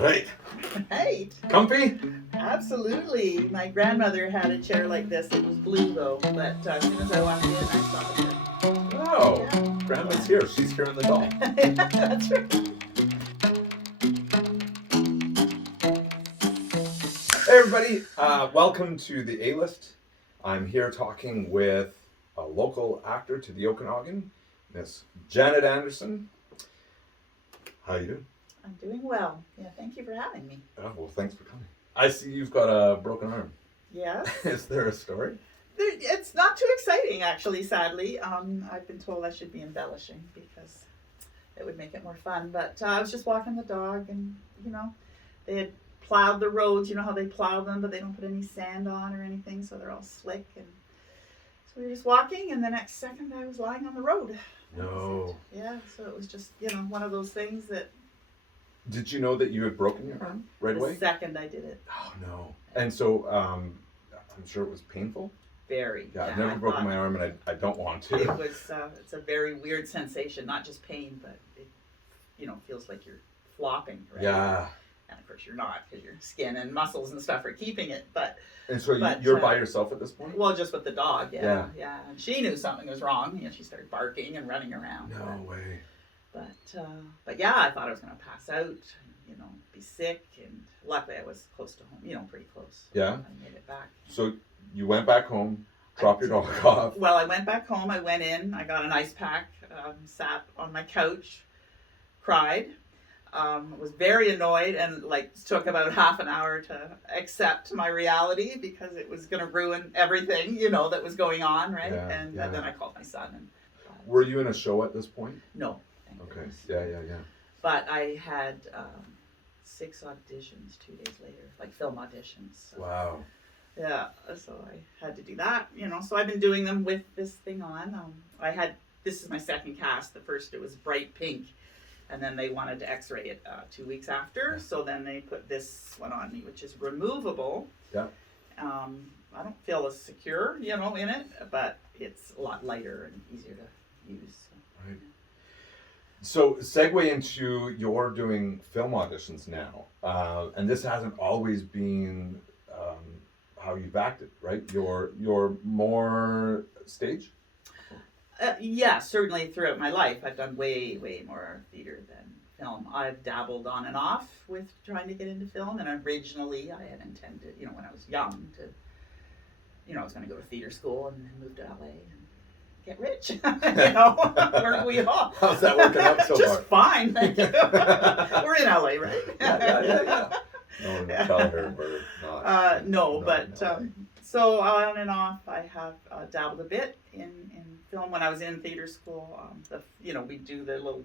right. Right. Comfy? Absolutely. My grandmother had a chair like this. It was blue though, but as soon as I walked in, I saw her. Oh, Yeah. Grandma's here. She's here in the doll. That's right. Hey everybody, welcome to the A-List. I'm here talking with a local actor to the Okanagan, Miss Janet Anderson. How you doing? I'm doing well. Yeah, thank you for having me. Oh, well, thanks for coming. I see you've got a broken arm. Yes. Is there a story? It's not too exciting, actually, sadly. I've been told I should be embellishing because it would make it more fun. But I was just walking the dog and, they had plowed the roads. You know how they plow them, but they don't put any sand on or anything, so they're all slick. And so we were just walking, and the next second I was lying on the road. No. Yeah, so it was just, one of those things that... Did you know that you had broken your arm right away? The second I did it. Oh, no. And so, I'm sure it was painful? Very. Yeah, I've never broken my arm, and I don't want to. It was, it's a very weird sensation, not just pain, but it, feels like you're flopping, right? Yeah. And of course you're not, because your skin and muscles and stuff are keeping it, And so you're by yourself at this point? Well, just with the dog, yeah. And she knew something was wrong, she started barking and running around. No way. But yeah, I thought I was going to pass out, be sick, and luckily I was close to home, pretty close. So yeah? I made it back. So you went back home, dropped your dog off. Well, I went back home, I went in, I got an ice pack, sat on my couch, cried, was very annoyed, and took about half an hour to accept my reality because it was going to ruin everything, that was going on, right? Yeah, and then I called my son. And were you in a show at this point? No. Okay. Yeah. But I had 6 auditions 2 days later, film auditions. So. Wow. Yeah, so I had to do that, so I've been doing them with this thing on. This is my second cast. The first, it was bright pink, and then they wanted to x-ray it 2 weeks after, so then they put this one on me, which is removable. Yeah. I don't feel as secure, in it, but it's a lot lighter and easier to use. So. Right. So segue into you're doing film auditions now, and this hasn't always been how you've acted, right? You're more stage? Yeah, certainly throughout my life. I've done way more theater than film. I've dabbled on and off with trying to get into film, and originally I had intended, when I was young, to, I was going to go to theater school and then move to LA and get rich. Weren't we all? How's that working out so far? Just fine, thank you. We're in LA, right? Yeah. No, tell her we're not. No, but so on and off, I have dabbled a bit in film. When I was in theater school, we do the little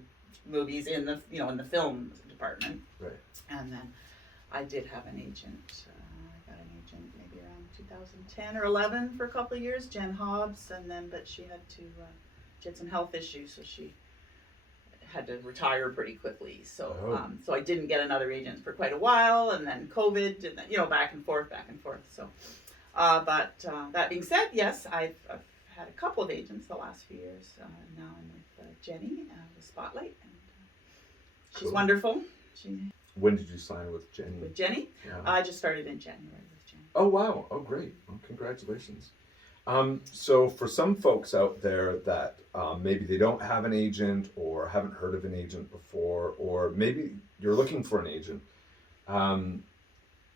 movies in the in the film department. Right. And then I did have an agent. I got an agent maybe around 2010 or 11 for a couple of years, Jen Hobbs, but she had some health issues, so she had to retire pretty quickly. So so I didn't get another agent for quite a while, and then COVID, and then, back and forth. So, but that being said, yes, I've had a couple of agents the last few years. Now I'm with Jenny with Spotlight, and she's wonderful. When did you sign with Jenny? With Jenny? Yeah. I just started in January with Jenny. Oh, wow. Oh, great. Well, congratulations. So for some folks out there that maybe they don't have an agent or haven't heard of an agent before, or maybe you're looking for an agent,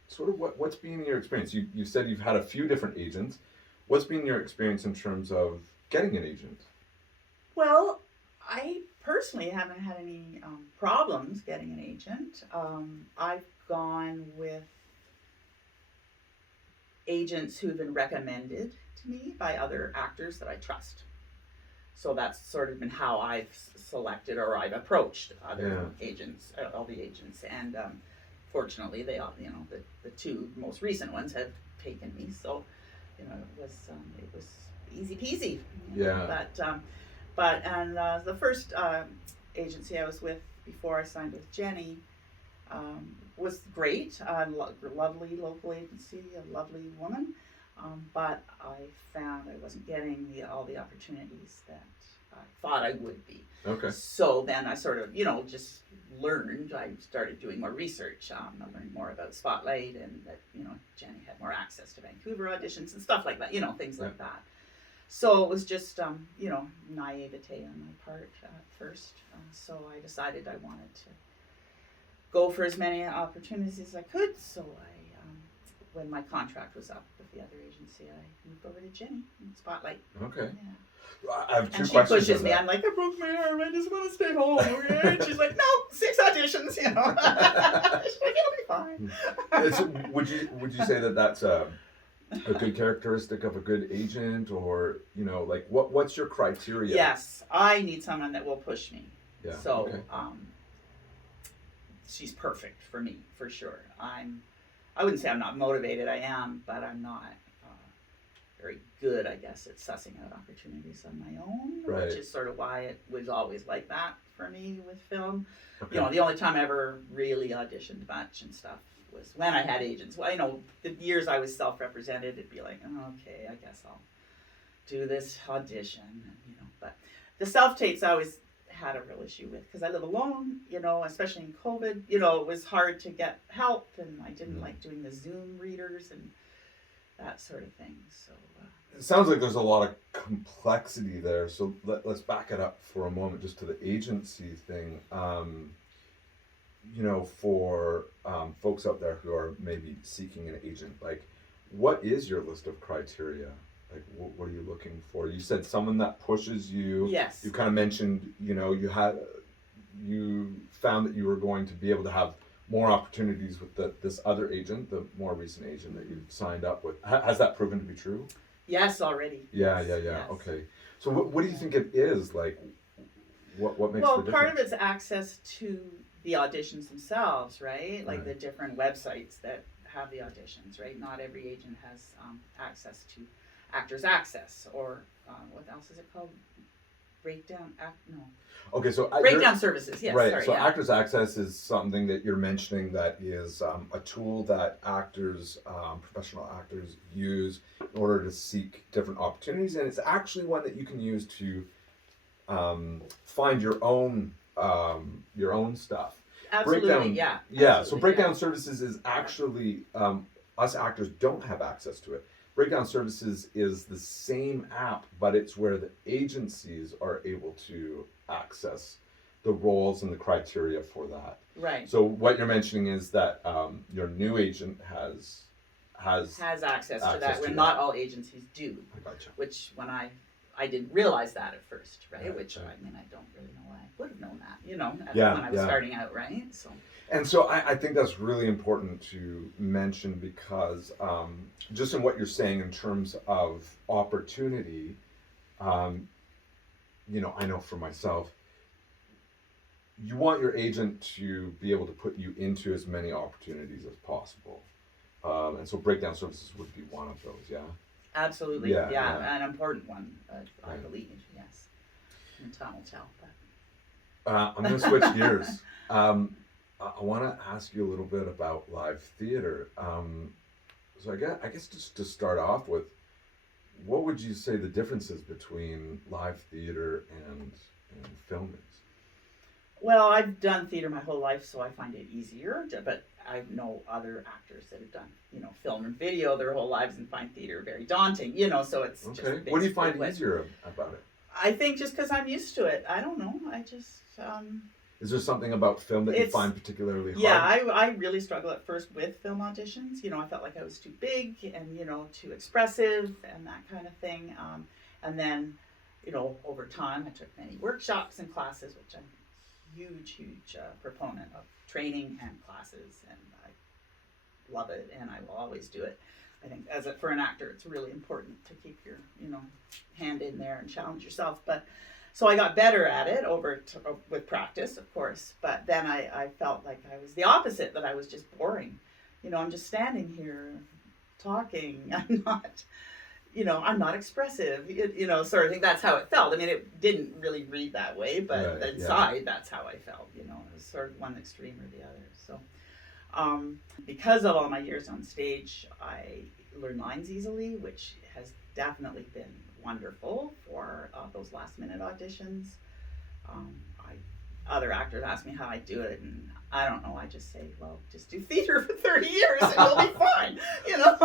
sort of what's been your experience? You said you've had a few different agents. What's been your experience in terms of getting an agent? Well, I personally haven't had any problems getting an agent. I've gone with agents who've been recommended to me by other actors that I trust. So that's sort of been how I've selected, or I've approached other agents, all the agents, and fortunately they all, the 2 most recent ones have taken me. So, it was easy peasy. Yeah. But the first agency I was with before I signed with Jenny was great. Lovely local agency, a lovely woman. But I found I wasn't getting all the opportunities that thought I would be. Okay. So then I sort of, just learned. I started doing more research. I learned more about Spotlight, and that, Jenny had more access to Vancouver auditions and stuff like that, things like that. So it was just, naivete on my part at first. So I decided I wanted to go for as many opportunities as I could. So when my contract was up with the other agency, I moved over to Jenny in Spotlight. Okay. Yeah. I have two and she questions. pushes on me. that. I'm like, I broke my arm. I just want to stay home. Okay? And she's like, no, 6 auditions. She's like, it'll be fine. Would you say that that's a good characteristic of a good agent, or like what's your criteria? Yes, I need someone that will push me. Yeah. So, okay. She's perfect for me, for sure. I wouldn't say I'm not motivated. I am, but I'm not very good, I guess, at sussing out opportunities on my own, Right. which is sort of why it was always like that for me with film. Okay. The only time I ever really auditioned much and stuff was when I had agents. Well, the years I was self-represented, it'd be like, oh, okay, I guess I'll do this audition, but the self-tapes I always had a real issue with because I live alone, especially in COVID, it was hard to get help, and I didn't like doing the Zoom readers and that sort of thing. So it sounds like there's a lot of complexity there. So let's back it up for a moment just to the agency thing. For folks out there who are maybe seeking an agent, like what is your list of criteria? Like, what are you looking for? You said someone that pushes you. Yes. You kind of mentioned, you found that you were going to be able to have more opportunities with this other agent, the more recent agent that you've signed up with. Has that proven to be true? Yes, already. Yeah. Yes. Okay. So what do you think it is? Like, what makes the difference? Part of it's access to the auditions themselves, right? Like Right. the different websites that have the auditions, right? Not every agent has access to Actors Access, or what else is it called? Okay, so Breakdown Services. Yes, right. sorry, So yeah. Actors Access is something that you're mentioning that is a tool that actors, professional actors, use in order to seek different opportunities, and it's actually one that you can use to find your own stuff. Absolutely, Breakdown, yeah. Yeah. Absolutely, So Breakdown Services is actually us actors don't have access to it. Breakdown Services is the same app, but it's where the agencies are able to access the roles and the criteria for that. Right. So what you're mentioning is that your new agent has access to access that to when that. not all agencies do. I gotcha. Which when I didn't realize that at first, right? Right, Which right. I don't really know why I would have known that, Yeah, when I was yeah. starting out, right? So. And so I think that's really important to mention because just in what you're saying in terms of opportunity, I know for myself, you want your agent to be able to put you into as many opportunities as possible. And so Breakdown Services would be one of those, yeah? Absolutely, Yeah. an important one, I Right. believe, yes. And time will tell. I'm going to switch gears. I want to ask you a little bit about live theater. So I guess just to start off with, what would you say the differences between live theater and film is? Well, I've done theater my whole life, so I find it easier. But I know other actors that have done, film and video their whole lives and find theater very daunting. So it's just Okay. What do you find basically easier about it? I think just because I'm used to it. I don't know. I just. Is there something about film that you It's- find particularly hard? Yeah, I really struggle at first with film auditions. I felt like I was too big and, too expressive and that kind of thing. And then, over time, I took many workshops and classes, which I'm a huge proponent of training and classes. And I love it, and I will always do it. I think for an actor, it's really important to keep your, hand in there and challenge yourself. But so I got better at it with practice, of course. But then I felt like I was the opposite, that I was just boring. I'm just standing here talking. I'm not expressive, sort of thing. That's how it felt. I mean, it didn't really read that way, but Right, inside, that's how I felt. It was sort of one extreme or the other. So, because of all my years on stage, I learn lines easily, which has definitely been wonderful for those last minute auditions. Other actors ask me how I do it, and I don't know. I just say, well, just do theater for 30 years and you'll be fine, you know.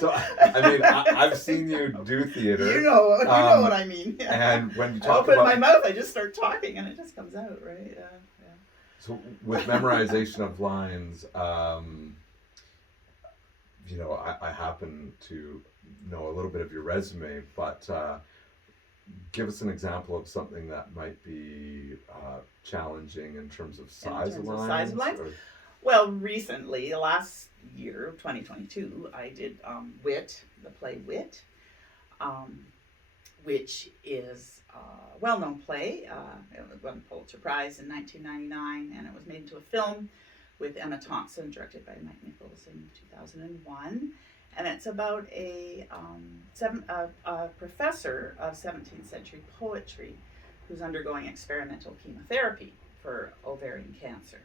So, I mean, I've seen you do theater. You know what I mean. Yeah. And when you I talk open about my mouth, I just start talking, and it just comes out, right? Yeah. So with memorization of lines, you know, I happen to know a little bit of your resume, but give us an example of something that might be challenging in terms of size of lines. Size of lines? Well, recently, last year, 2022, I did Wit, the play Wit, which is a well-known play. It won the Pulitzer Prize in 1999, and it was made into a film with Emma Thompson, directed by Mike Nichols in 2001. And it's about a professor of 17th century poetry who's undergoing experimental chemotherapy for ovarian cancer.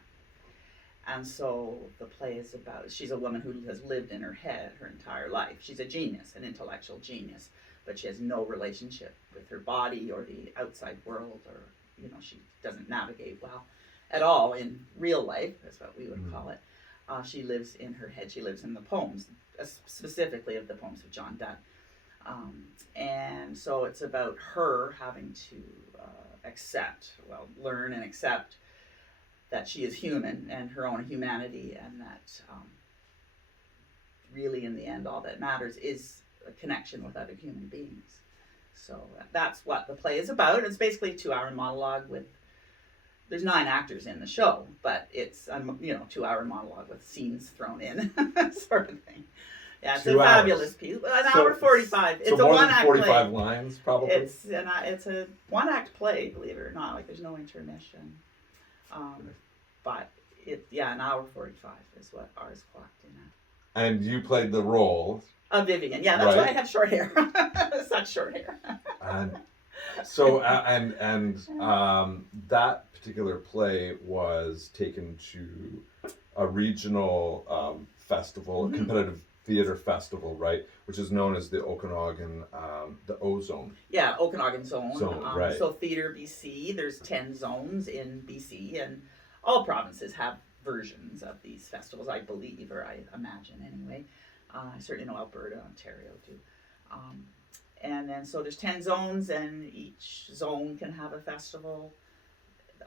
And so the play is about, she's a woman who has lived in her head her entire life. She's a genius, an intellectual genius, but she has no relationship with her body or the outside world, or, you know, she doesn't navigate well at all in real life, that's what we would call it. She lives in her head. She lives in the poems, specifically of the poems of John Donne. And so it's about her having to learn and accept that she is human and her own humanity, and that really in the end all that matters is a connection with other human beings. So that's what the play is about. It's basically a 2-hour monologue with, there's 9 actors in the show, but it's a 2-hour monologue with scenes thrown in, sort of thing. Yeah, it's a fabulous piece. An hour 45. It's so a more one than act 45 play. lines, probably. It's a 1-act play, believe it or not. Like, there's no intermission. But an hour 45 is what ours clocked in at. And you played the role of Vivian. Yeah, that's why I have short hair. Such short hair. And so that particular play was taken to a regional festival, a competitive theater festival, right? Which is known as the Okanagan, the O Zone. Yeah, Okanagan Zone. Right. So Theatre BC, there's 10 zones in BC, and all provinces have versions of these festivals, I believe, or I imagine anyway. I certainly know Alberta, Ontario too. And then so there's 10 zones, and each zone can have a festival.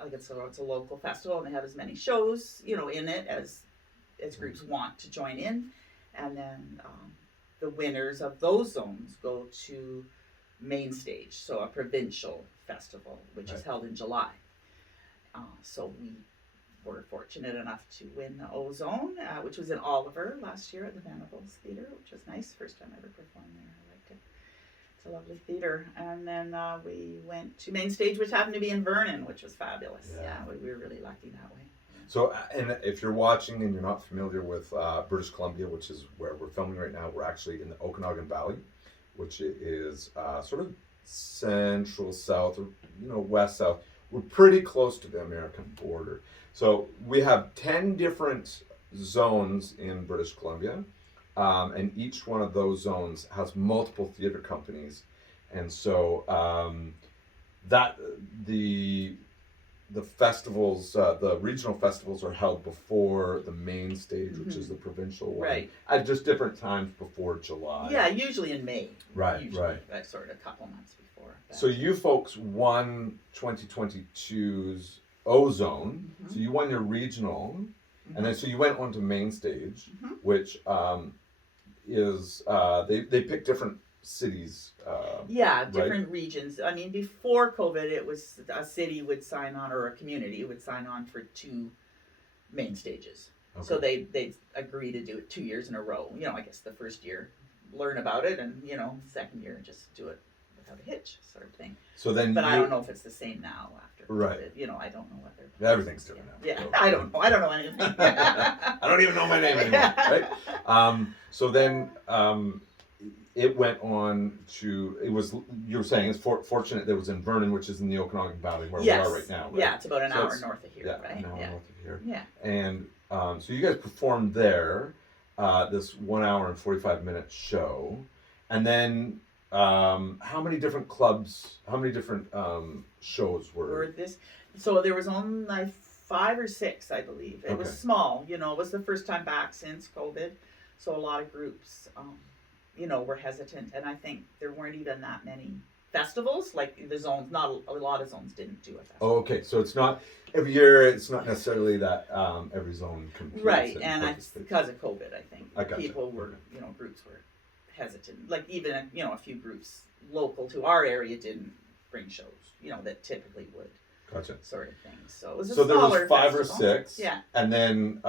I guess it's a local festival, and they have as many shows, in it as groups want to join in. And then the winners of those zones go to main stage, so a provincial festival, which is held in July. So we were fortunate enough to win the O Zone, which was in Oliver last year at the Venables Theatre, which was nice. First time I ever performed there. I liked it. It's a lovely theatre. And then we went to main stage, which happened to be in Vernon, which was fabulous. Yeah, we were really lucky that way. So, and if you're watching and you're not familiar with British Columbia, which is where we're filming right now, we're actually in the Okanagan Valley, which is sort of central south, or west south. We're pretty close to the American border. So we have 10 different zones in British Columbia, and each one of those zones has multiple theater companies, and so the festivals, the regional festivals, are held before the main stage, which is the provincial one, right? At just different times before July. Yeah, usually in May. Right. That's sort of a couple months before. So you folks won 2022's O Zone. So you won your regional, and then so you went on to main stage, which is they pick different cities. Different regions. I mean, before COVID, it was a city would sign on, or a community would sign on for 2 main stages. Okay. So they agree to do it 2 years in a row. I guess the first year learn about it, and second year just do it without a hitch, sort of thing. So then, but I don't know if it's the same now after COVID. Right. I don't know what they're. Everything's different now. Yeah, so. I don't know anything. I don't even know my name anymore. Right. So then. It went on to, you were saying it's fortunate that it was in Vernon, which is in the Okanagan Valley, where we are right now. Right? Yeah, it's about an hour north of here, right? An hour north of here. Yeah. And so you guys performed there, this 1 hour and 45-minute show. And then how many different clubs, how many different shows Or were? this, so there was only like 5 or 6, I believe. It was Okay. small, you know, it was the first time back since COVID. So a lot of groups, you know, were hesitant. And I think there weren't even that many festivals. Like the zones, not a lot of zones didn't do a festival. Oh, okay. So it's not every year. It's not necessarily that every zone competes. Right, and participates. because of COVID, I think I gotcha. people were, you know, groups were hesitant. Like even, you know, a few groups local to our area didn't bring shows, you know, that typically would, Gotcha. sort of thing. So it was a So there smaller was 5 or festival. 6. Yeah. And then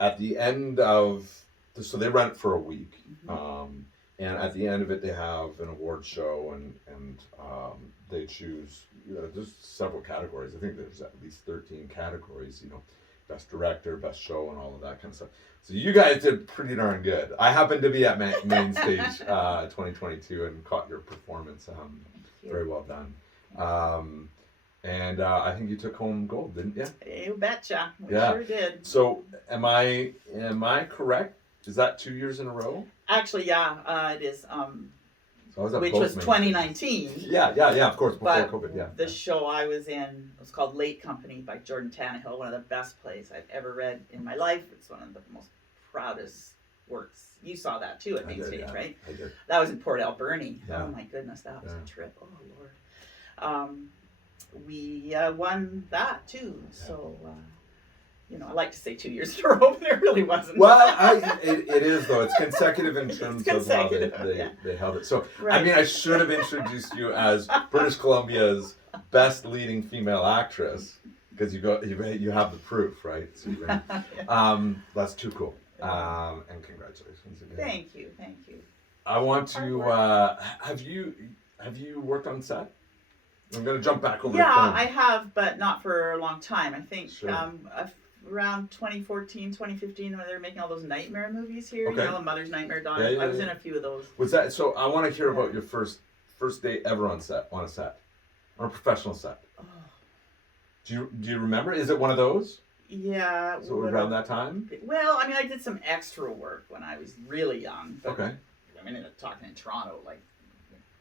at the end of, so they run it for a week. Mhm. And at the end of it, they have an award show, and they choose. You know, there's several categories. I think there's at least 13 categories. You know, best director, best show, and all of that kind of stuff. So you guys did pretty darn good. I happened to be at main stage 2022 and caught your performance. Very well done. And I think you took home gold, didn't you? You betcha. We Yeah. sure did. So am I correct? Is that 2 years in a row? Actually, yeah, it is. So I was at Which both was main 2019. stages. Yeah, of course, before But COVID, yeah. the show I was in was called Late Company by Jordan Tannehill, one of the best plays I've ever read in my life. It's one of the most proudest works. You saw that too at I main did, stage, yeah, right? I did. That was in Port Alberni. Yeah. Oh my goodness, that was Yeah. a trip. Oh Lord. We won that too. So, you know, I like to say 2 years in a row, but it really wasn't. Well, it is though. It's consecutive in terms of how consecutive, yeah. they held it. So I Right. mean, I should have introduced you as British Columbia's best leading female actress because you have the proof, right? So that's too cool. And congratulations again. Thank you. I want Hard to. work. Have you worked on set? I'm gonna jump back over. Yeah, to film. I have, but not for a long time. I think Sure. around 2014, 2015, when they were making all those nightmare movies here, Okay. you know, Mother's Nightmare, Daughter. Yeah, I was yeah. in a few of those. Was that so? I want to hear Yeah. about your first day ever on a set, on a professional set. Oh, Do you remember? Is it one of those? yeah. So around that time? Well, I mean, I did some extra work when I was really young. But, Okay. I mean, talking in Toronto, like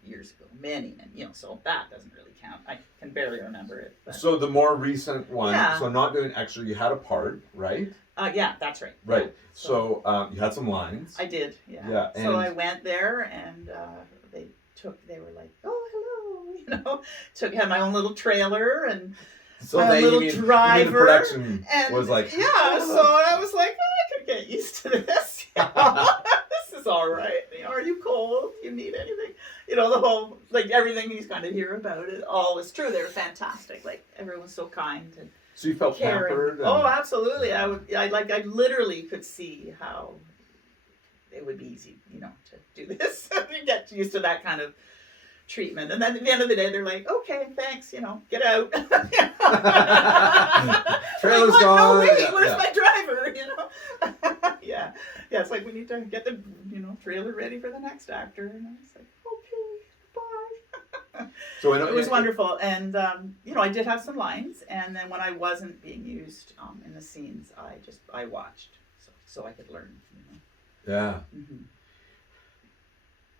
years ago, many, you know, so that doesn't really count. I can barely remember it. But, So the more recent one, Yeah. so not doing extra, you had a part, right? yeah, that's right. Right. Yeah, So you had some lines. I did, yeah. Yeah, So I and- went there, and they were like, "Oh, hello," you know. Had my own little trailer, and So my you little mean the driver, production and was like, yeah. So I was like, oh, I could get used to this. You know? This is all right. You know, are you cold? Do you need anything? You know, the whole like everything you kind of hear about it all is true. They were fantastic. Like everyone was so kind and so you felt caring. pampered. And, Oh, absolutely. I literally could see how it would be easy, you know, to do this. You get used to that kind of treatment. And then at the end of the day, they're like, okay, thanks, you know, get out. Trailer's like, gone. No, wait, Yeah, where's yeah. my driver, you know? Yeah. Yeah, it's like we need to get the, you know, trailer ready for the next actor. And I was like, okay, bye. So It was wonderful. And, you know, I did have some lines. And then when I wasn't being used in the scenes, I watched so I could learn, you know. Yeah. Mm-hmm.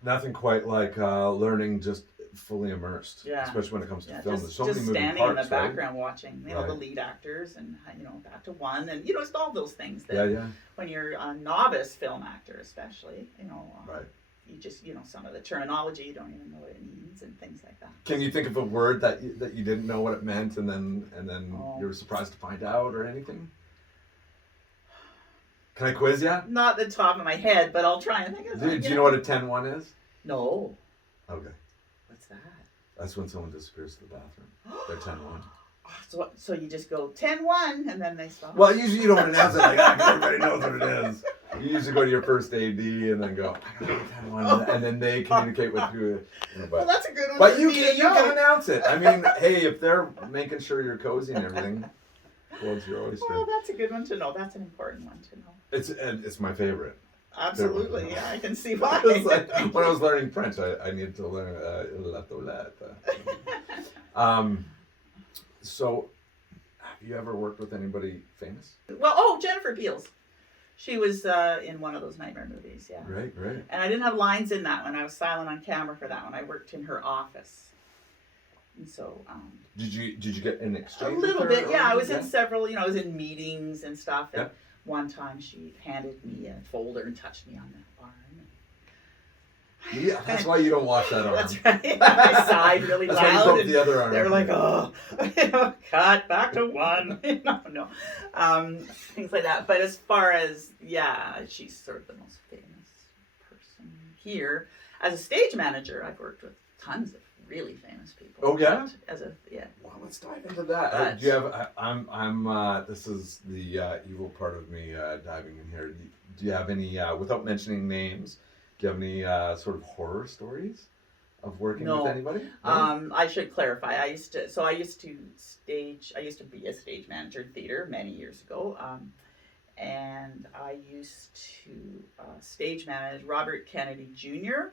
Nothing quite like learning just fully immersed. Yeah. Especially when it comes to Yeah, film. There's just so many moving standing in parts, the right? background watching, you know, the Right. lead actors and, you know, back to one. And, you know, it's all those things that Yeah. when you're a novice film actor especially, you know, Right. you just, you know, some of the terminology, you don't even know what it means and things like that. Can you think of a word that you didn't know what it meant, and then Oh. you were surprised to find out, or anything? Can I quiz you? Not the top of my head, but I'll try and think of Do something. you know what a 10-1 is? No. Okay, What's that? that's when someone disappears to the bathroom. They're 10-1. So you just go 10-1 and then they stop. Well, usually you don't announce it like that because everybody knows what it is. You usually go to your first AD and then go, I got a 10-1, and then they communicate with you. Well, that's a good one. But for you me to can know. announce it. I mean, hey, if they're making sure you're cozy and everything, world's your oyster. Well, that's a good one to know. That's an important one to know. It's my favorite. Absolutely, yeah, I can see why. It's like when I was learning French, I needed to learn la toilette. So, have you ever worked with anybody famous? Well, Jennifer Beals. She was in one of those nightmare movies, yeah. Right, right. And I didn't have lines in that one. I was silent on camera for that one. I worked in her office. And so, Did you get an a exchange? little with bit, her yeah. I or- was in several, I was in meetings and stuff. And Yeah. one time she handed me a folder and touched me on the arm. Yeah, that's why you don't watch that arm. That's right. I sighed really That's why you loud. broke And the other arm. they were like, oh, cut back to one. No. Things like that. But as far as, yeah, she's sort of the most famous person here. As a stage manager, I've worked with tons of really famous people. Oh, yeah? Yeah. Well, let's dive into that. But- Do you have? I'm. This is the evil part of me diving in here. Do you have any? Without mentioning names, do you have any sort of horror stories of working No. with anybody? I should clarify. I used to be a stage manager in theater many years ago. And I used to stage manage Robert Kennedy Jr.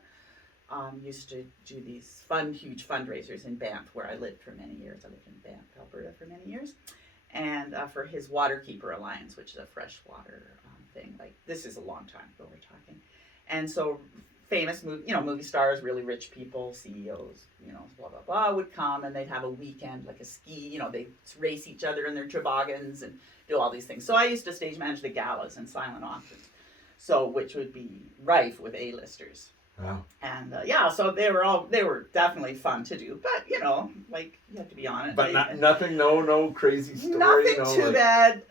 Used to do these huge fundraisers in Banff, where I lived for many years. I lived in Banff, Alberta for many years. And for his Waterkeeper Alliance, which is a freshwater thing. Like, this is a long time ago we're talking. And so famous movie stars, really rich people, CEOs, blah, blah, blah, would come, and they'd have a weekend, like a ski, they'd race each other in their toboggans and do all these things. So I used to stage manage the galas and silent auctions, which would be rife with A-listers. Wow. And so they were definitely fun to do, but you have to be on it. But nothing, no crazy story. Nothing too bad.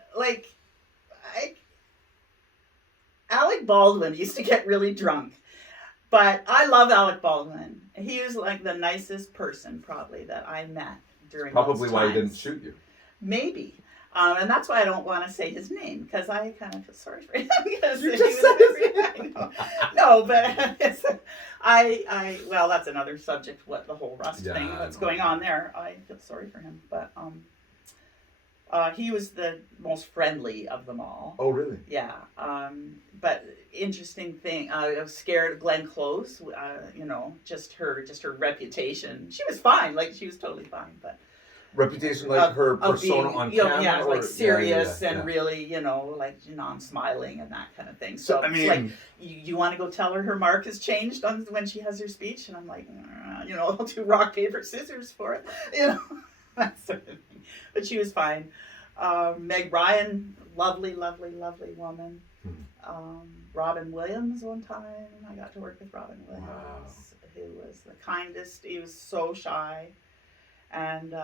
Alec Baldwin used to get really drunk, but I love Alec Baldwin. He was like the nicest person probably that I met during Probably those why he times. didn't shoot you. Maybe. And that's why I don't want to say his name, because I kind of feel sorry for him. Because You he just was said I know. No, but well, that's another subject. What the whole Rust Yeah, thing? I What's know. going on there? I feel sorry for him, but he was the most friendly of them all. Oh, really? Yeah. But interesting thing, I was scared of Glenn Close. Just her reputation. She was fine. She was totally fine, but. Reputation, like her Of persona being, on camera? yeah, or- serious yeah. and really, non-smiling and that kind of thing. So I it's mean- like, you want to go tell her mark has changed when she has her speech? And I'm like, I'll do rock, paper, scissors for it. That sort of thing. But she was fine. Meg Ryan, lovely, lovely, lovely woman. Robin Williams one time, I got to work with Robin Williams, who was the kindest. He was so shy. And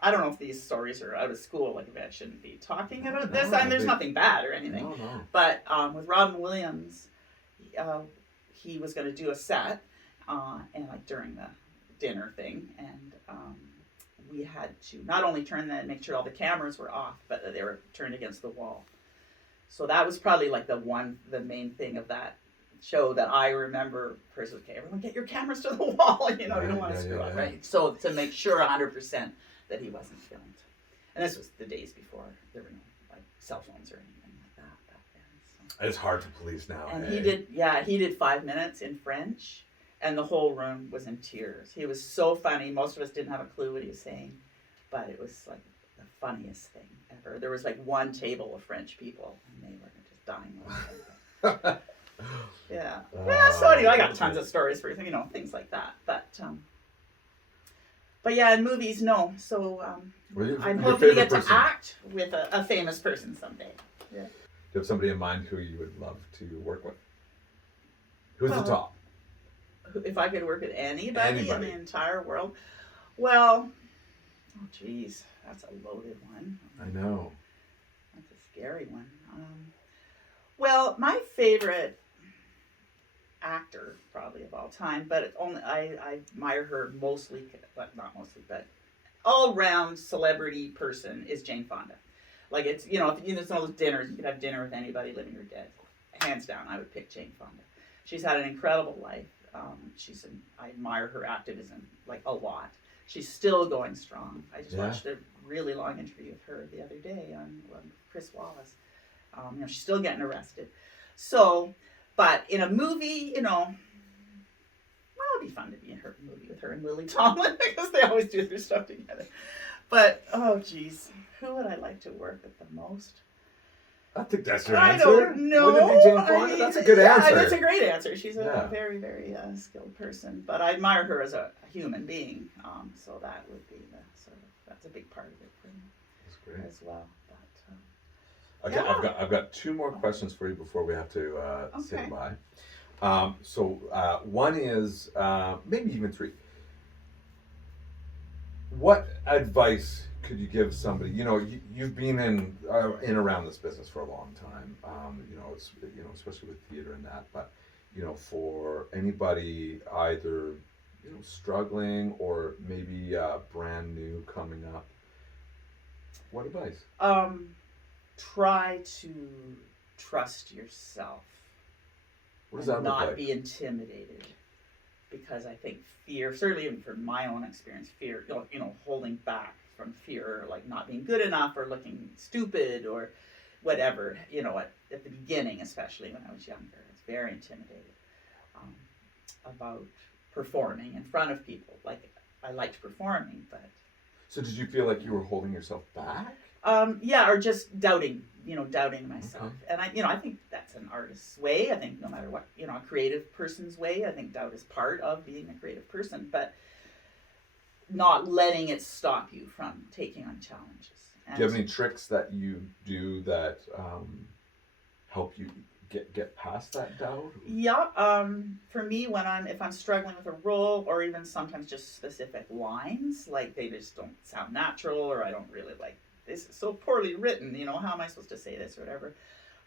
I don't know if these stories are out of school, like I shouldn't be talking about this. No, And there's nothing bad or anything. No. But with Robin Williams, he was going to do a set, and during the dinner thing, and we had to not only make sure all the cameras were off, but that they were turned against the wall. So that was probably the main thing of that show that I remember. First, okay, everyone get your cameras to the wall. You don't want to screw up, right? So to make sure 100% that he wasn't filmed. And this was the days before there were no cell phones or anything like that back then. So. It's hard to police now. And hey? he did 5 minutes in French, and the whole room was in tears. He was so funny. Most of us didn't have a clue what he was saying, but it was the funniest thing ever. There was one table of French people, and they were just dying laughing. Yeah. So anyway, I got tons of stories for things like that. But yeah, in movies, no. So I'm hoping to get to act with a famous person someday. Yeah. Do you have somebody in mind who you would love to work with? Who's the top? If I could work with anybody in Anybody. the entire world, well, oh geez, that's a loaded one. I know. That's a scary one. Well, my favorite actor probably of all time, but I admire her mostly, but not mostly, but all round celebrity person is Jane Fonda. It's it's one of those dinners, you could have dinner with anybody, living or dead. Hands down, I would pick Jane Fonda. She's had an incredible life. I admire her activism a lot. She's still going strong. I just watched a really long interview with her the other day on Chris Wallace. She's still getting arrested. So, but in a movie, well, it'd be fun to be in her movie with her and Lily Tomlin because they always do their stuff together. But, oh geez, who would I like to work with the most? I think that's your I answer. don't know. Wouldn't it be Jane Fonda? That's a good answer. That's a great answer. She's a Yeah. very, very skilled person. But I admire her as a human being. So that would be that's a big part of it for me. That's great. As well. But, Okay, yeah. I've got 2 more questions for you before we have to say Okay. goodbye. One is maybe even 3. What advice could you give somebody? You know, you've been in around this business for a long time. Especially with theater and that. But for anybody either struggling or maybe brand new coming up, what advice? Try to trust yourself. What does that and look not like? be intimidated, because I think fear, certainly even from my own experience, fear, holding back from fear, like not being good enough or looking stupid or whatever, at the beginning, especially when I was younger, it's very intimidated about performing in front of people. Like, I liked performing, but So did you feel like you were holding yourself back? or just doubting myself. Okay. And I think that's an artist's way. I think no matter what, a creative person's way, I think doubt is part of being a creative person, but not letting it stop you from taking on challenges. And Do you have any tricks that you do that help you get past that doubt? Yeah, for me, if I'm struggling with a role, or even sometimes just specific lines, like they just don't sound natural, or I don't really like, this is so poorly written, how am I supposed to say this or whatever?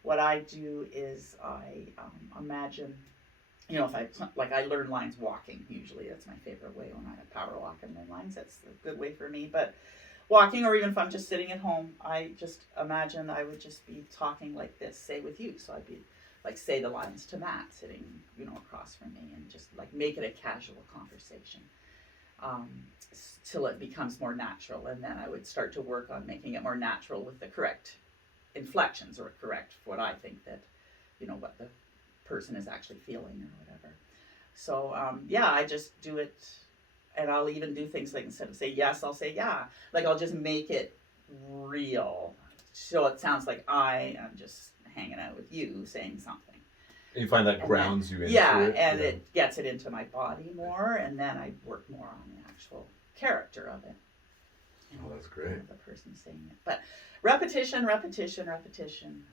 What I do is I imagine, if I learn lines walking, usually that's my favorite way when I power walk and learn lines, that's a good way for me. But walking, or even if I'm just sitting at home, I just imagine I would just be talking like this, say with you. So I'd be like, say the lines to Matt sitting, across from me, and just like make it a casual conversation. Till it becomes more natural, and then I would start to work on making it more natural with the correct inflections, or correct what I think that, what the person is actually feeling or whatever. So I just do it, and I'll even do things like, instead of say yes, I'll say yeah. Like, I'll just make it real, so it sounds like I am just hanging out with you saying something. You find that grounds you into it? It gets it into my body more, and then I work more on the actual character of it. Oh, that's great. The person saying it. But repetition. I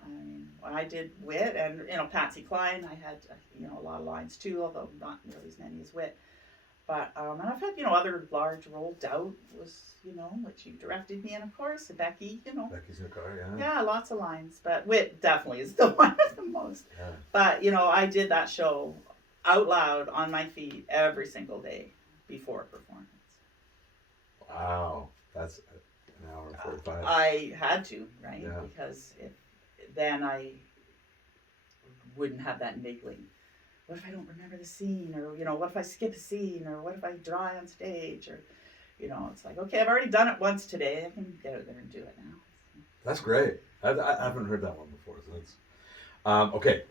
mean, when I did Wit, and, Patsy Cline, I had, a lot of lines too, although not nearly as many as Wit. But, and I've had, other large role. Doubt was, which you directed me in, of course. Becky, Becky's in the car, yeah. Yeah, lots of lines. But Wit definitely is the one the most. Yeah. But, I did that show out loud on my feet every single day before a performance. Wow. That's an hour and 45. I had to, right? Yeah. Because then I wouldn't have that niggling. What if I don't remember the scene? Or, what if I skip a scene? Or what if I dry on stage? Or, it's like, okay, I've already done it once today. I can get out there and do it now. That's great. I haven't heard that one before. So that's okay.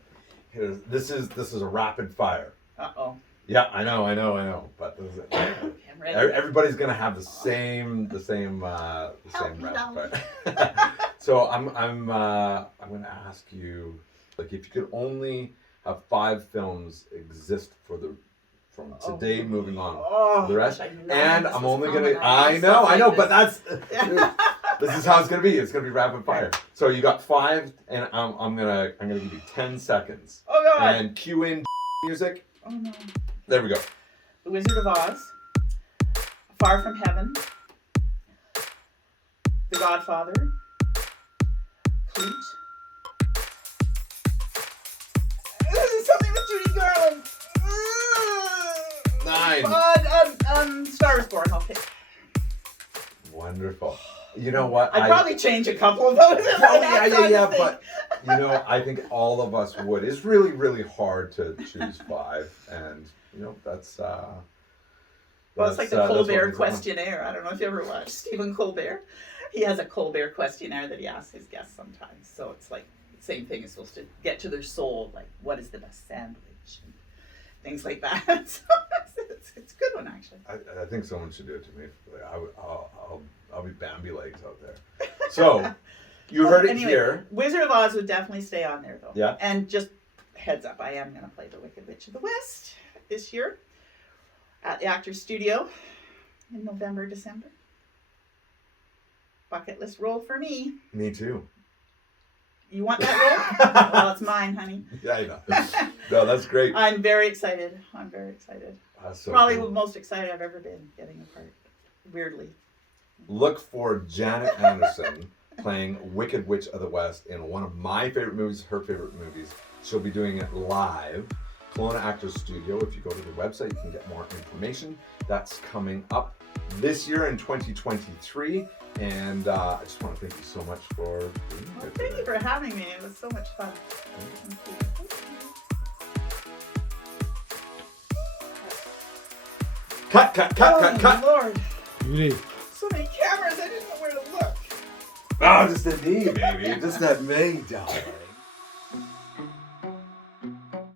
This is a rapid fire. Uh-oh. Yeah, I know. But this is, Okay, I'm ready. everybody's gonna have the same rapid fire. So I'm gonna ask you, like, if you could only have 5 films exist from today moving on. Oh, The rest, I know and this I'm was only coming. gonna. I I love know, stuff but like that's. This is how it's gonna be. It's gonna be rapid fire. So you got 5, and I'm gonna give you 10 seconds. Oh, God. And cue in music. Oh, no. There we go. The Wizard of Oz. Far from Heaven. The Godfather. Clute. This is something with Judy Garland. 9. Star Wars Born, I'll pick. Wonderful. You know what? I'd probably change a couple of those. Yeah. But I think all of us would. It's really, really hard to choose 5, and that's. Well, it's like the Colbert questionnaire. I don't know if you ever watched Stephen Colbert. He has a Colbert questionnaire that he asks his guests sometimes. So it's like the same thing. Is supposed to get to their soul, like what is the best sandwich and things like that. So it's a good one, actually. I think someone should do it to me. I'll be Bambi legs out there. So, You heard it Anyway, here. Wizard of Oz would definitely stay on there though. Yeah. And just heads up, I am going to play the Wicked Witch of the West this year at the Actors Studio in November, December. Bucket list role for me. Me too. You want that role? Well, it's mine, honey. Yeah, I know. No, that's great. I'm very excited. I'm very excited. That's so Probably cool. the most excited I've ever been getting a part. Weirdly. Look for Janet Anderson playing Wicked Witch of the West in one of my favorite movies, her favorite movies. She'll be doing it live. Kelowna Actors Studio. If you go to the website, you can get more information. That's coming up this year in 2023. And I just want to thank you so much for being Well, here thank you today. for having me. It was so much fun. Thank you. Cut, cut, cut, cut, Oh, cut. Lord. Beauty. So many cameras, I didn't know where to look. Oh, just at me, baby. Just at me, darling.